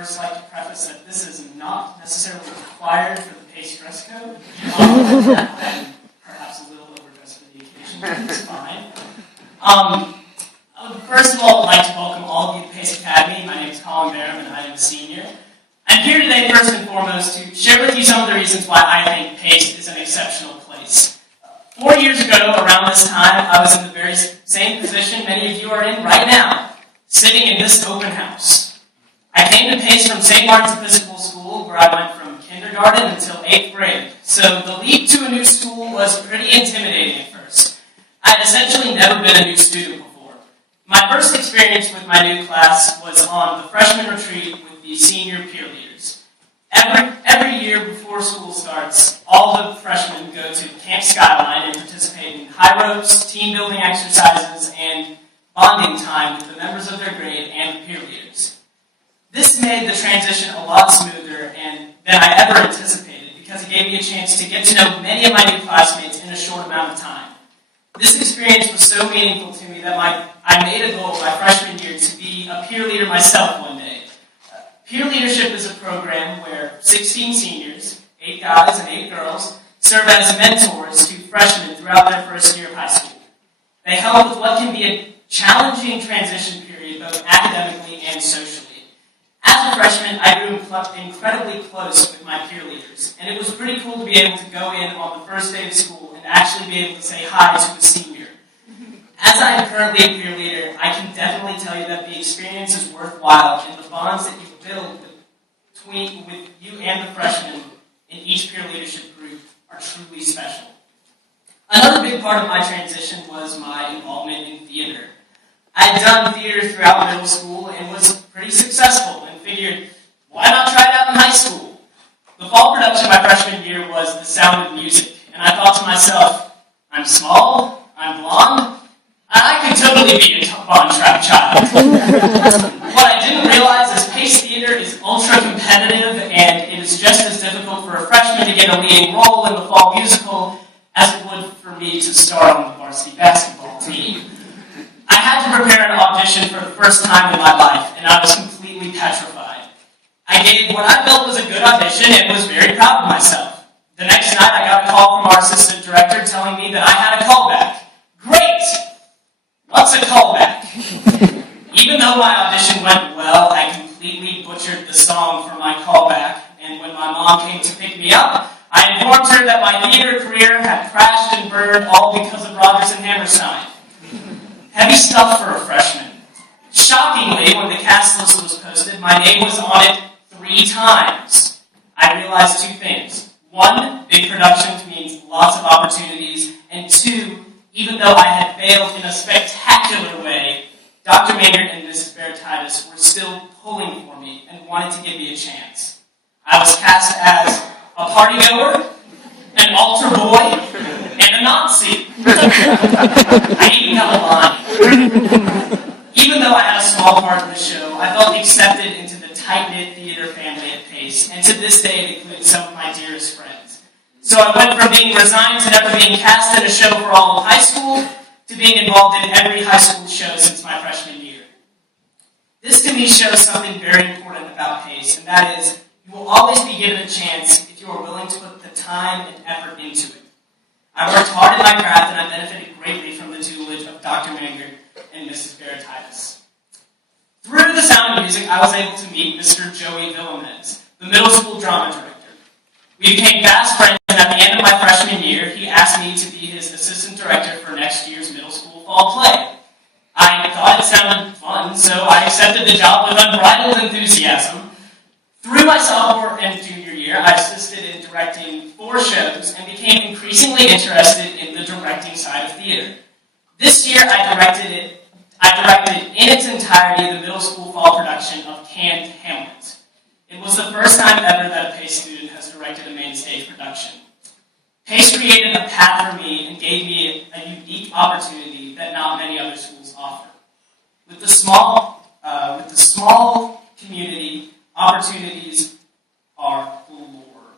first like to preface that this is not necessarily required for the PACE dress code. I'm perhaps a little overdressed for the occasion, but it's fine. First of all, I'd like to welcome all of you to PACE Academy. My name is Colin, and I am a senior. I'm here today, first and foremost, to share with you some of the reasons why I think PACE is an exceptional place. 4 years ago, around this time, I was in the very same position many of you are in right now, sitting in this open house. I came to PACE from St. Martin's Episcopal School, where I went from kindergarten until 8th grade. So the leap to a new school was pretty intimidating at first. I had essentially never been a new student before. My first experience with my new class was on the freshman retreat with the senior peer leaders. Every year before school starts, all the freshmen go to Camp Skyline and participate in high ropes, team building exercises, and bonding time with the members of their grade and the peer leaders. This made the transition a lot smoother than I ever anticipated because it gave me a chance to get to know many of my new classmates in a short amount of time. This experience was so meaningful to me that I made a goal my freshman year to be a peer leader myself one day. Peer leadership is a program where 16 seniors, 8 guys and 8 girls, serve as mentors to freshmen throughout their first year of high school. They help with what can be a challenging transition period both academically and socially. As a freshman, I grew incredibly close with my peer leaders, and it was pretty cool to be able to go in on the first day of school and actually be able to say hi to a senior. As I am currently a peer leader, I can definitely tell you that the experience is worthwhile, and the bonds that you build with you and the freshmen in each peer leadership group are truly special. Another big part of my transition was my involvement in theater. I had done theater throughout middle school and was pretty successful and figured, why not try it out in high school? The fall production my freshman year was The Sound of Music, and I thought to myself, I'm small, I'm blonde, I could totally be a Von Trapp child. What I didn't realize is PACE theater is ultra competitive, and it is just as difficult for a freshman to get a leading role in the fall musical as it would for me to star on the varsity basketball team. I had to prepare an audition for the first time in my life, and I was completely petrified. I gave what I felt was a good audition and was very proud of myself. The next night, I got a call from our assistant director telling me that I had a callback. Great! What's a callback? Even though my audition went well, I completely butchered the song for my callback, and when my mom came to pick me up, I informed her that my theater career had crashed and burned all because of Rodgers and Hammerstein. Heavy stuff for a freshman. Shockingly, when the cast list was posted, my name was on it 3 times. I realized 2 things. 1, big productions means lots of opportunities, and 2, even though I had failed in a spectacular way, Dr. Maynard and Mrs. Bertitis were still pulling for me and wanted to give me a chance. I was cast as a partygoer, an altar boy, and a Nazi. I even have a line. Even though I had a small part in the show, I felt accepted into the tight-knit theater family at PACE, and to this day it includes some of my dearest friends. So I went from being resigned to never being cast in a show for all of high school to being involved in every high school show since my freshman year. This to me shows something very important about PACE, and that is you will always be given a chance if you are willing to put the time and effort into it. I worked hard in my craft, and I benefited greatly from the tutelage of Dr. Maynard and Mrs. Bertitis. Through The Sound of Music, I was able to meet Mr. Joey Villamez, the middle school drama director. We became fast friends, and at the end of my freshman year, he asked me to be his assistant director for next year's middle school fall play. I thought it sounded fun, so I accepted the job with unbridled enthusiasm. Through my sophomore and junior year, I assisted in directing 4 shows and became increasingly interested in the directing side of theater. This year, I directed in its entirety the middle school fall production of Canned Hamlet. It was the first time ever that a PACE student has directed a main stage production. PACE created a path for me and gave me a unique opportunity that not many other schools offer. With the small community, opportunities are galore.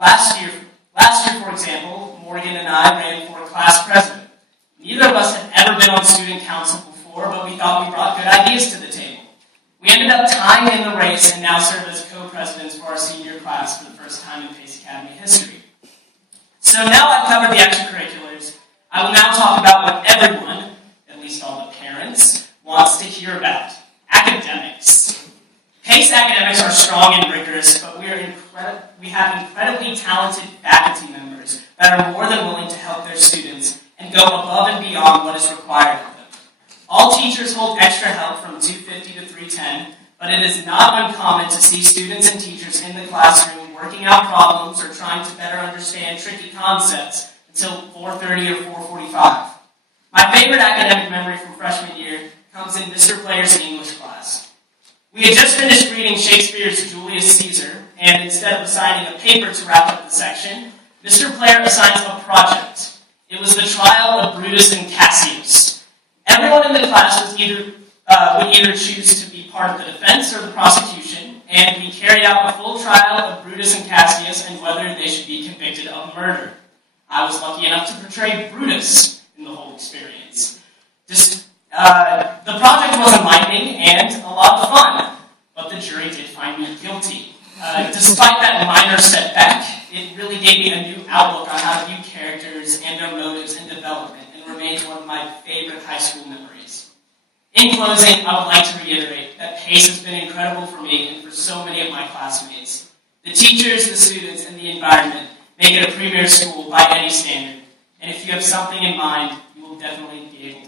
Last year, for example, Morgan and I ran for class president. Neither of us had ever been on student council before, but we thought we brought good ideas to the table. We We ended up tying in the race and now serve as co-presidents for our senior class for the first time in Pace Academy history. So now I've covered the extracurriculars, I will now talk about what everyone, at least all the parents, wants to hear about: academics. Pace academics are strong and rigorous, but we have incredibly talented faculty members that are more than willing to help their students and go above and beyond what is required of them. All teachers hold extra help from 250 to 310, but it is not uncommon to see students and teachers in the classroom working out problems or trying to better understand tricky concepts until 4:30 or 4:45. My favorite academic memory from freshman year comes in Mr. Player's English class. We had just finished reading Shakespeare's Julius Caesar, and instead of assigning a paper to wrap up the section, Mr. Player assigns a project. It was the trial of Brutus and Cassius. Everyone in the class would either choose to be part of the defense or the prosecution, and we carried out a full trial of Brutus and Cassius and whether they should be convicted of murder. I was lucky enough to portray Brutus in the whole experience. The project was enlightening and a lot of fun, but the jury did find me guilty. Despite that minor setback, it really gave me a new outlook on how to view characters and their motives and development, and remains one of my favorite high school memories. In closing, I would like to reiterate that PACE has been incredible for me and for so many of my classmates. The teachers, the students, and the environment make it a premier school by any standard, and if you have something in mind, you will definitely be able to